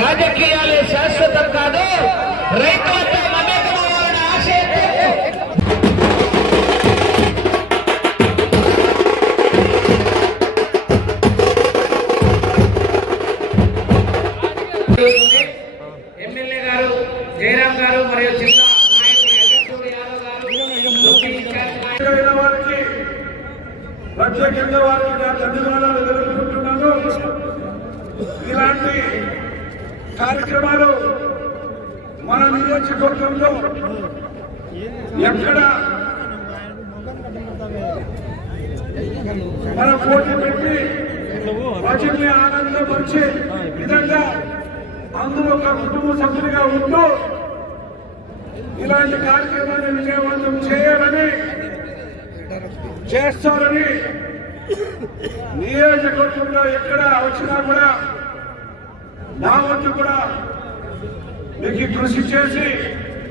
రాజకీయాలే శాశ్వతం కాదు, రైతులతో మమేకమవ్వాలనే ఆశయంతో ఎమ్మెల్యే గారు జయరాం గారు మరియు జిల్లా నాయకులు యాదవ్ గారు వారికి ప్రత్యేకంగా వారికి ధన్యవాదాలు తెలుపుకుంటున్నాను. ఇలాంటి కార్యక్రమాలు మన నియోజకవర్గంలో ఎక్కడ మన పోటీ పెట్టి ప్రజల్ని ఆనందపరిచే విధంగా అందులో ఒక కుటుంబ సభ్యులుగా ఉంటూ ఇలాంటి కార్యక్రమాన్ని విజయవంతం చేయాలని చేస్తారని నియోజకవర్గంలో ఎక్కడ వచ్చినా కూడా నా వంతు కూడా మీకు కృషి చేసి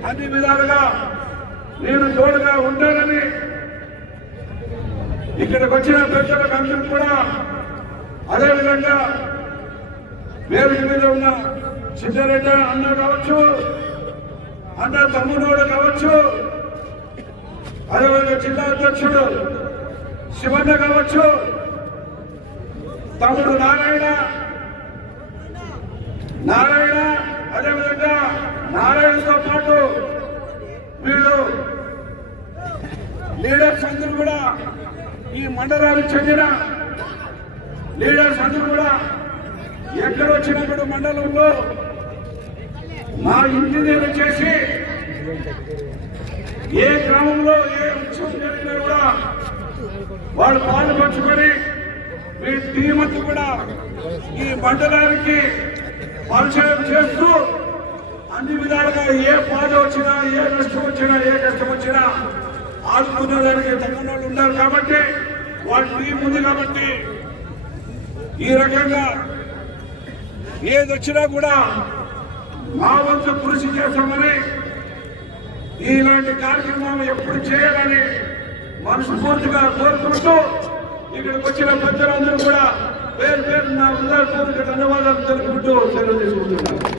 అన్ని విధాలుగా నేను తోడుగా ఉంటానని ఇక్కడికి వచ్చిన ప్రజలకు అందరూ కూడా అదేవిధంగా వేదిక మీద ఉన్న సిద్ధారెడ్డి అన్న కావచ్చు, అన్న తమ్ముడోడు కావచ్చు, అదేవిధంగా జిల్లా అధ్యక్షుడు శివన్న కావచ్చు, తమ్ముడు నారాయణ, అదేవిధంగా నారాయణతో పాటు వీళ్ళు లీడర్స్ అందరూ కూడా ఈ మండలానికి చెందిన లీడర్స్ అందరూ కూడా ఎక్కడొచ్చినప్పుడు మండలంలో మా ఇంజనీర్ చేసి ఏ గ్రామంలో ఏ ఉత్సవం జరిగినా కూడా వాళ్ళు పాలు పంచుకొని మీ టీమంతా కూడా ఈ మండలానికి పరిచయం చేస్తూ అన్ని విధాలుగా ఏ బాధ వచ్చినా, ఏ నష్టం వచ్చినా, ఏ కష్టం వచ్చినా ఆదుకునేదానికి తగిన వాళ్ళు ఉన్నారు కాబట్టి వాళ్ళ టీం ఉంది కాబట్టి ఈ రకంగా ఏదొచ్చినా కూడా మా వంతు కృషి చేస్తామని ఇలాంటి కార్యక్రమాలు ఎప్పుడు చేయాలని మనస్ఫూర్తిగా కోరుకుంటూ ఇక్కడికి వచ్చిన పెద్దలందరూ కూడా పేరు పేరు నా హృదయపూర్వక ధన్యవాదాలు తెలుపుకుంటూ సెలవు తీసుకుంటున్నాను.